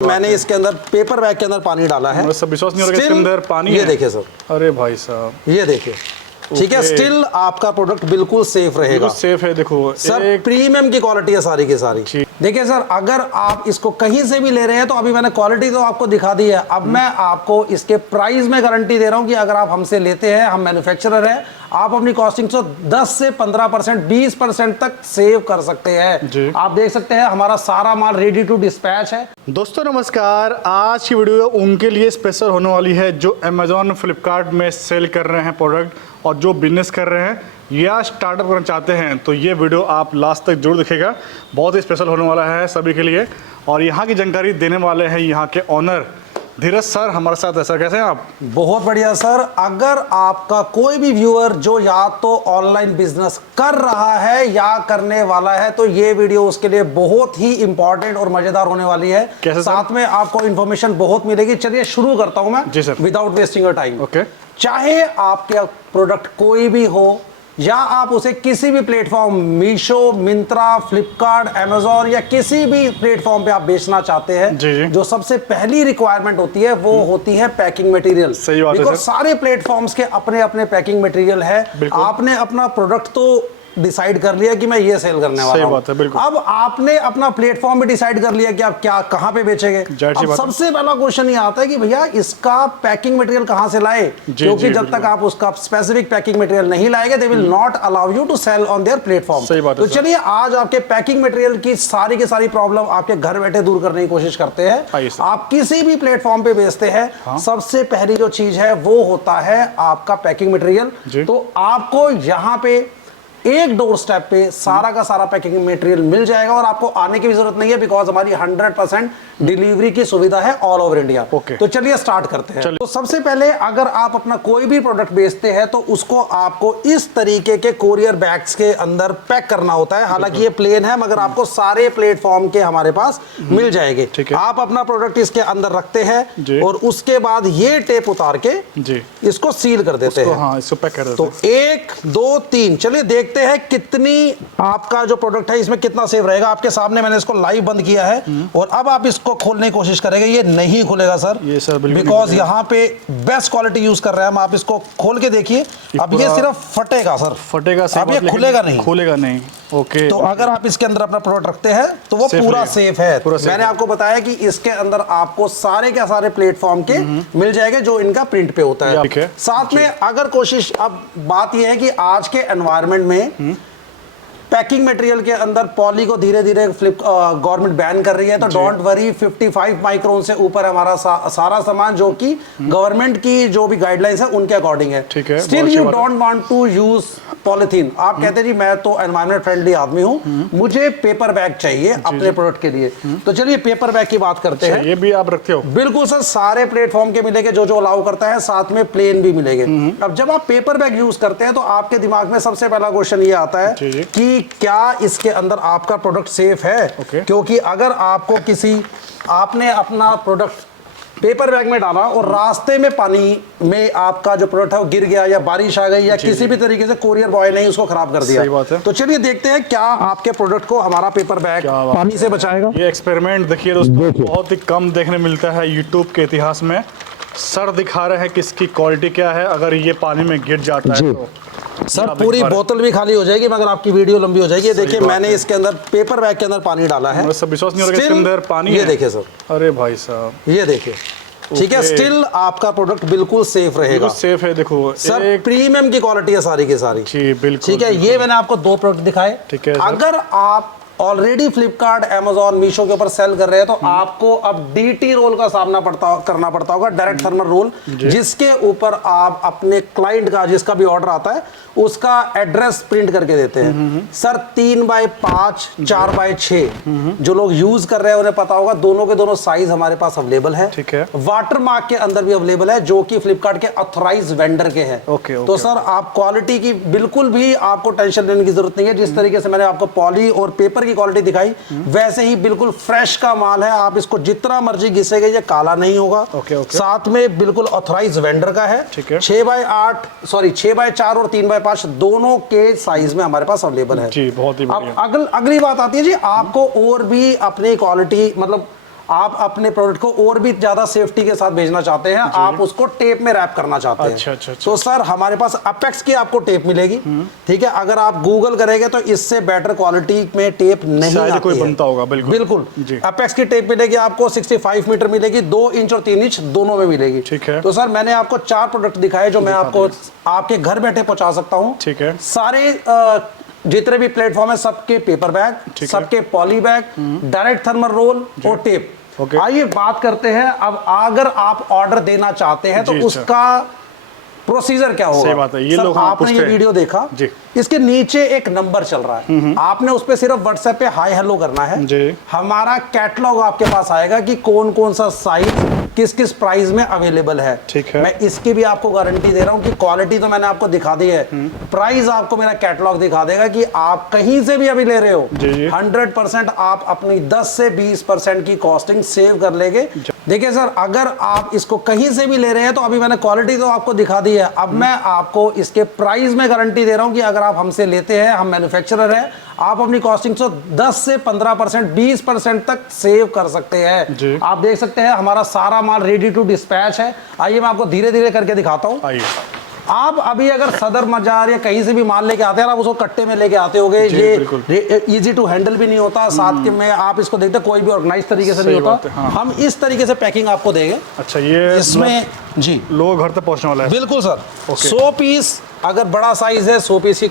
मैंने इसके अंदर पेपर बैग के अंदर पानी डाला है। सब विश्वास नहीं हो रहा है इसके अंदर पानी ये है। देखिए सर, अरे भाई साहब ये देखिए, ठीक है। स्टिल आपका प्रोडक्ट बिल्कुल सेफ रहेगा, सेफ है। देखो सर, प्रीमियम की क्वालिटी है सारी की सारी। देखिए सर, अगर आप इसको कहीं से भी ले रहे हैं तो अभी मैंने क्वालिटी तो आपको दिखा दी है। अब मैं आपको इसके प्राइस में गारंटी दे रहा हूं कि अगर आप हमसे लेते हैं, हम मैन्युफैक्चरर हैं, आप अपनी कॉस्टिंग से 10 से 15%, 20% तक सेव कर सकते हैं। आप देख सकते हैं हमारा सारा माल रेडी टू डिस्पैच है। दोस्तों नमस्कार, आज की वीडियो उनके लिए स्पेशल होने वाली है जो अमेजोन फ्लिपकार्ट में सेल कर रहे हैं प्रोडक्ट और जो बिजनेस कर रहे हैं या स्टार्टअप करना चाहते हैं। तो ये वीडियो आप लास्ट तक जरूर दिखेगा, बहुत ही स्पेशल होने वाला है सभी के लिए। और यहाँ की जानकारी देने वाले हैं यहाँ के ओनर धीरज सर हमारे साथ है। सर कैसे हैं आप? बहुत बढ़िया सर। अगर आपका कोई भी व्यूअर जो या तो ऑनलाइन बिजनेस कर रहा है या करने वाला है तो ये वीडियो उसके लिए बहुत ही इंपॉर्टेंट और मजेदार होने वाली है। कैसे साथ में आपको इंफॉर्मेशन बहुत मिलेगी। चलिए शुरू करता हूं मैं। जी sir. Without wasting your time. Okay. चाहे आपके प्रोडक्ट कोई भी हो या आप उसे किसी भी प्लेटफॉर्म, मीशो, मिंत्रा, फ्लिपकार्ट, अमेजोन या किसी भी प्लेटफॉर्म पे आप बेचना चाहते हैं, जी। जो सबसे पहली रिक्वायरमेंट होती है वो होती है पैकिंग मटेरियल। सही बात है सर। सारे प्लेटफॉर्म्स के अपने अपने पैकिंग मटेरियल है। आपने अपना प्रोडक्ट तो डिसाइड कर लिया कि मैं ये सेल करने वाला हूं। बात है, बिल्कुल। अब आपने अपना प्लेटफॉर्म भी डिसाइड कर लिया कि आप क्या कहां पे बेचेंगे। अब सबसे पहला क्वेश्चन ये आता है कि भैया इसका पैकिंग मटेरियल कहां से लाए, क्योंकि जब तक आप उसका स्पेसिफिक पैकिंग मटेरियल नहीं लाएंगे they will not allow you to sell on their platform. तो चलिए आज आपके पैकिंग मटेरियल की सारी प्रॉब्लम आपके घर बैठे दूर करने की कोशिश करते हैं। आप किसी भी प्लेटफॉर्म पे बेचते हैं, सबसे पहली जो चीज है वो होता है आपका पैकिंग मटेरियल। तो आपको यहाँ पे एक डोर स्टेप पे सारा का सारा पैकिंग मटेरियल मिल जाएगा और आपको आने की भी जरूरत नहीं है, बिकॉज हमारी 100% डिलीवरी की सुविधा है ऑल ओवर इंडिया। तो चलिए स्टार्ट करते हैं। तो सबसे पहले अगर आप अपना कोई भी प्रोडक्ट बेचते हैं तो उसको आपको इस तरीके के कोरियर बैग्स के अंदर पैक करना होता है। हालांकि ये प्लेन है मगर आपको सारे प्लेटफॉर्म के हमारे पास मिल जाएंगे। आप अपना प्रोडक्ट इसके अंदर रखते हैं और उसके बाद ये टेप उतार के इसको सील कर देते हैं। इसको पैक कर देते हैं। तो 1 2 3 चलिए देखते हैं कितनी आपका जो प्रोडक्ट है इसमें कितना सेफ रहेगा। आपके सामने मैंने इसको लाइव बंद किया है और अब आप इसको खोलने की कोशिश करेंगे, ये नहीं खुलेगा सर, बिकॉज यहाँ पे बेस्ट क्वालिटी यूज कर रहे हैं हम। आप इसको खोल के देखिए, अब ये सिर्फ फटेगा सर, फटेगा, अब ये खुलेगा नहीं, खुलेगा नहीं। ओके। तो अगर आप इसके अंदर अपना प्रोडक्ट रखते हैं तो वो पूरा सेफ है। मैंने आपको बताया कि इसके अंदर आपको सारे के सारे प्लेटफॉर्म के मिल जाएंगे जो इनका प्रिंट पे होता है। साथ में अगर कोशिश, अब बात यह है कि आज के एनवायरनमेंट में पैकिंग मटेरियल के अंदर पॉली को धीरे धीरे गवर्नमेंट बैन कर रही है। तो डोंट वरी, 55 माइक्रोन से ऊपर हमारा सारा सामान जो कि गवर्नमेंट की जो भी गाइडलाइंस है उनके अकॉर्डिंग है। Still you don't want to use polythene. आप कहते हैं जी मैं तो एनवायरमेंट फ्रेंडली आदमी हूं, मुझे पेपर बैग चाहिए अपने प्रोडक्ट के लिए। तो चलिए पेपर बैग की बात करते हैं। ये भी आप रखते हो? बिल्कुल सर, सारे प्लेटफॉर्म के मिलेंगे जो अलाउ करता है, साथ में प्लेन भी मिलेंगे। अब जब आप पेपर बैग यूज करते हैं तो आपके दिमाग में सबसे पहला क्वेश्चन ये आता है कि क्या इसके अंदर आपका प्रोडक्ट सेफ है। क्योंकि अगर आपको आपने अपना प्रोडक्ट पेपर बैग में डाला और रास्ते में पानी में आपका जो प्रोडक्ट है वो गिर गया या बारिश आ गई या किसी भी तरीके से कोरियर बॉय ने उसको खराब कर दिया, तो चलिए देखते हैं क्या आपके प्रोडक्ट को हमारा पेपर बैग पानी से बचाएगा। ये एक्सपेरिमेंट देखिए दोस्तों, बहुत ही कम देखने मिलता है यूट्यूब के इतिहास में। सर दिखा रहे हैं कि इसकी क्वालिटी क्या है अगर ये पानी में गिर जाता है तो। सर पूरी बोतल भी खाली हो जाएगी मगर आपकी वीडियो लंबी हो जाएगी। देखिए मैंने इसके अंदर पेपर बैग के अंदर पानी डाला है। सब विश्वास नहीं हो रहा है इसके अंदर पानी है। ये देखिए सर, अरे भाई साहब ये देखिए, ठीक है। स्टिल आपका प्रोडक्ट बिल्कुल सेफ रहेगा, सेफ है। देखो सर, प्रीमियम की क्वालिटी है सारी की सारी। बिल्कुल ठीक है। ये मैंने आपको 2 प्रोडक्ट दिखाए। ठीक है। अगर आप ऑलरेडी फ्लिपकार्ट, अमेजोन, मीशो के ऊपर सेल कर रहे हैं तो आपको अब DT रोल का सामना करना पड़ता होगा, डायरेक्ट थर्मल रोल, जिसके ऊपर आप अपने क्लाइंट का जिसका भी ऑर्डर आता है उसका एड्रेस प्रिंट करके देते हैं। सर 3x5, 4x6 जो लोग यूज कर रहे हैं उन्हें पता होगा, दोनों के दोनों साइज हमारे पास अवेलेबल है। ठीक है। वाटर मार्क के अंदर भी अवेलेबल है जो कि फ्लिपकार्ट के ऑथराइज वेंडर के हैं। तो सर आप क्वालिटी की बिल्कुल भी आपको टेंशन लेने की जरूरत नहीं है। जिस तरीके से मैंने आपको पॉली और पेपर की क्वालिटी दिखाई वैसे ही बिल्कुल फ्रेश का माल है। आप इसको जितना मर्जी घिसेंगे ये काला नहीं होगा। साथ में बिल्कुल ऑथराइज वेंडर का है। 6x4 और 3x5 दोनों के साइज में हमारे पास अवेलेबल है जी। बहुत ही बढ़िया। अब अगली बात आती है जी, आपको और भी अपनी क्वालिटी मतलब आप अपने प्रोडक्ट को और भी ज्यादा सेफ्टी के साथ भेजना चाहते हैं, आप उसको टेप में रैप करना चाहते हैं। अच्छा। तो सर हमारे पास अपेक्स की आपको टेप मिलेगी, ठीक है। अगर आप गूगल करेंगे तो इससे बेटर क्वालिटी में टेप नहीं आती कोई है। बनता होगा, बिल्कुल अपेक्स की टेप मिलेगी आपको 65 मीटर मिलेगी, 2 इंच और 3 इंच दोनों में मिलेगी। ठीक है। तो सर मैंने आपको 4 प्रोडक्ट दिखाए जो मैं आपको आपके घर बैठे पहुंचा सकता हूँ। ठीक है। सारे जितने भी प्लेटफॉर्म है सबके पेपर बैग, सबके poly bag, direct thermal roll और टेप। आइए बात करते हैं अब अगर आप ऑर्डर देना चाहते हैं तो उसका प्रोसीजर क्या होगा। सही बात है। ये सर, लोग आपने ये वीडियो देखा, इसके नीचे एक नंबर चल रहा है, आपने उस पे सिर्फ व्हाट्सएप पे हाय हेलो करना है जी। हमारा कैटलॉग आपके पास आएगा कि कौन कौन सा साइज किस किस प्राइस में अवेलेबल है। ठीक है। मैं इसकी भी आपको गारंटी दे रहा हूं कि क्वालिटी तो मैंने आपको दिखा दी है, प्राइस आपको मेरा कैटलॉग दिखा देगा कि आप कहीं से भी अभी ले रहे हो 100% आप अपनी 10 से 20% की कॉस्टिंग सेव कर लेंगे। देखिए सर, अगर आप इसको कहीं से भी ले रहे हैं तो अभी मैंने क्वालिटी तो आपको दिखा दी है, अब मैं आपको इसके प्राइस में गारंटी दे रहा हूं कि अगर आप हमसे लेते हैं, हम मैन्युफैक्चरर हैं, आप अपनी कॉस्टिंग से 10 से 15%, 20% तक सेव कर सकते हैं। आप देख सकते हैं हमारा सारा माल रेडी टू डिस्पैच है। आइए मैं आपको धीरे धीरे करके दिखाता हूँ। आप अभी अगर सदर बाजार या कहीं से भी माल लेके आते हैं, आप उसको कट्टे में लेके आते होंगे, ये इजी टू हैंडल भी नहीं होता, साथ के में आप इसको देखते कोई भी ऑर्गेनाइज तरीके से नहीं होता। हम इस तरीके से पैकिंग आपको देंगे। अच्छा, ये इसमें जी लोग घर तक पहुंचने वाला है। बिल्कुल सर। 100 पीस अगर बड़ा साइज है 100 पीस की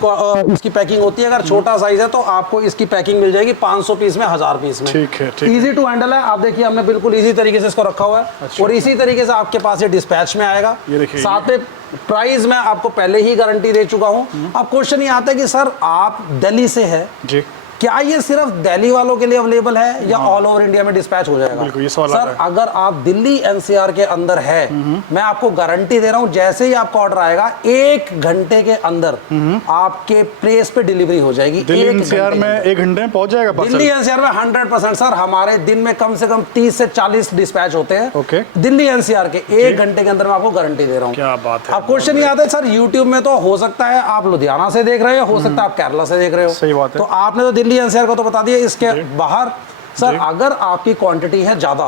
इसकी पैकिंग होती है, अगर छोटा साइज है तो आपको इसकी पैकिंग मिल जाएगी 500 पीस में, 1000 पीस में। ठीक है। इजी टू हैंडल है। आप देखिए हमने बिल्कुल इजी तरीके से इसको रखा हुआ है। अच्छा। और इसी तरीके से आपके पास ये डिस्पैच में आएगा। साथ में प्राइस मैं आपको पहले ही गारंटी दे चुका हूँ। अब क्वेश्चन ये आता है कि सर आप दिल्ली से है जी, क्या ये सिर्फ दिल्ली वालों के लिए अवेलेबल है या ऑल ओवर इंडिया में डिस्पैच हो जाएगा? ये सवाल सर अगर आप दिल्ली एनसीआर के अंदर है, मैं आपको गारंटी दे रहा हूं जैसे ही आपका ऑर्डर आएगा 1 घंटे के अंदर आपके प्लेस पे डिलीवरी हो जाएगी। दिल्ली एनसीआर में 1 घंटे में पहुंच जाएगा पार्सल? दिल्ली एनसीआर में 100% सर। हमारे दिन में कम से कम 30 से 40 डिस्पैच होते हैं दिल्ली एनसीआर के। 1 घंटे के अंदर मैं आपको गारंटी दे रहा हूँ। क्या बात है। अब क्वेश्चन ये आता है सर, यूट्यूब में तो हो सकता है आप लुधियाना से देख रहे हो, हो सकता है आप केरला से देख रहे हो। सही बात है। तो आपने तो दिल्ली एनसीआर को तो बता दिया। इसके बाहर सर अगर आपकी क्वांटिटी है ज्यादा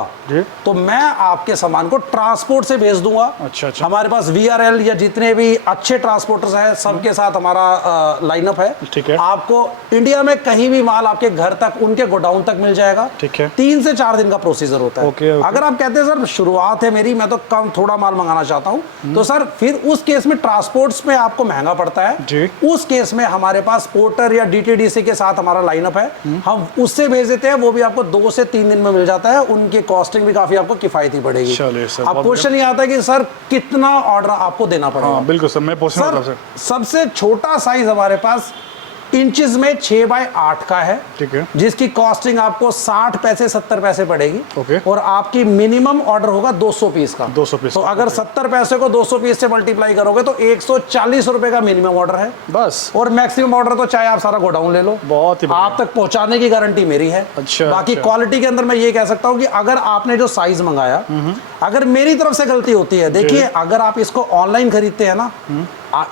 तो मैं आपके सामान को ट्रांसपोर्ट से भेज दूंगा। अच्छा। हमारे पास VRL या जितने भी अच्छे ट्रांसपोर्टर्स हैं सबके साथ हमारा लाइनअप है। ठीक है। आपको इंडिया में कहीं भी माल आपके घर तक, उनके गोडाउन तक मिल जाएगा। ठीक है। 3 से 4 दिन का प्रोसीजर होता है। अगर आप कहते हैं सर शुरुआत है मेरी, मैं तो कम थोड़ा माल मंगाना चाहता हूँ, तो सर फिर उस केस में ट्रांसपोर्ट्स में आपको महंगा पड़ता है। उस केस में हमारे पास पोर्टर या DTDC के साथ हमारा लाइनअप है, हम उससे भेज देते हैं। वो भी आपको 2 से 3 दिन में मिल जाता है। उनकी कॉस्टिंग भी काफी आपको किफायती पड़ेगी। अब क्वेश्चन ये आता है कि सर कितना ऑर्डर आपको देना पड़ेगा? बिल्कुल सर, मैं पूछना था सर। सबसे छोटा साइज हमारे पास इंचेस में 6x8 का है। ठीक है। जिसकी कॉस्टिंग आपको 60 पैसे 70 पैसे पड़ेगी। ओके। और आपकी मिनिमम ऑर्डर होगा 200 पीस का। 200 पीस। तो अगर 70 पैसे को 200 पीस से मल्टीप्लाई करोगे तो 140 रुपए का मिनिमम ऑर्डर है बस। और मैक्सिमम ऑर्डर तो चाहे आप सारा गोडाउन ले लो, बहुत ही आप तक पहुंचाने की गारंटी मेरी है। अच्छा। बाकी क्वालिटी के अंदर मैं ये कह सकता हूँ कि अगर आपने जो साइज मंगाया, अगर मेरी तरफ से गलती होती है, देखिए अगर आप इसको ऑनलाइन खरीदते हैं ना,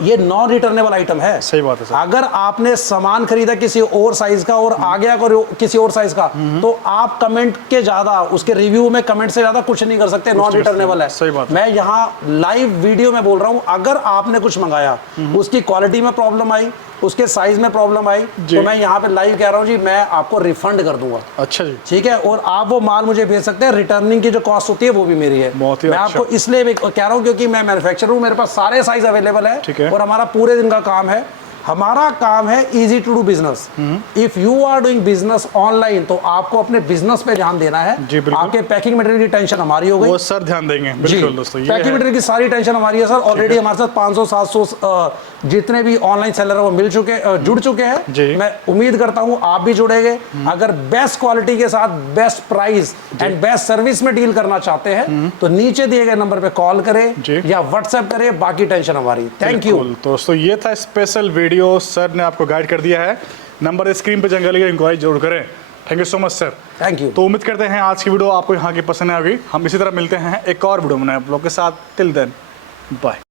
ये नॉन रिटर्नेबल आइटम है। सही बात है सर। अगर आपने सामान खरीदा किसी और साइज का और आ गया किसी और साइज का, तो आप कमेंट के ज्यादा, उसके रिव्यू में कमेंट से ज्यादा कुछ नहीं कर सकते, नॉन रिटर्नेबल है। सही बात। मैं यहाँ लाइव वीडियो में बोल रहा हूँ, अगर आपने कुछ मंगाया, उसकी क्वालिटी में प्रॉब्लम आई, उसके साइज में प्रॉब्लम आई, तो मैं यहाँ पे लाइव कह रहा हूँ जी, मैं आपको रिफंड कर दूंगा। अच्छा जी। ठीक है। और आप वो माल मुझे भेज सकते हैं, रिटर्निंग की जो कॉस्ट होती है वो भी मेरी है। मैं आपको इसलिए कह रहा हूँ क्योंकि मैं मैन्युफैक्चरर हूँ, मेरे पास सारे साइज अवेलेबल है। और हमारा पूरे दिन का काम है, हमारा काम है easy to do business. If you are doing business online तो आपको अपने बिजनेस पे ध्यान देना है। आपके पैकिंग मटेरियल की टेंशन हमारी हो गई, वो सर ध्यान देंगे। बिल्कुल दोस्तों, पैकिंग मटेरियल की सारी टेंशन हमारी है सर। ऑलरेडी हमारे साथ 500-700 जितने भी ऑनलाइन सेलर है वो जुड़ चुके हैं। मैं उम्मीद करता हूं आप भी जुड़ेंगे। अगर बेस्ट क्वालिटी के साथ best price and best service में डील करना चाहते हैं तो नीचे दिए गए नंबर पे कॉल करें या व्हाट्सएप करें, बाकी टेंशन हमारी। थैंक यू दोस्तों, ये था स्पेशल वीडियो, सर ने आपको गाइड कर दिया है। नंबर स्क्रीन पे जंगल की इंक्वायरी जरूर करें। Thank you so much sir. Thank you. तो उम्मीद करते हैं आज की वीडियो आपको यहाँ की पसंद आएगी। हम इसी तरह मिलते हैं एक और वीडियो में आप लोग के साथ। Till then bye.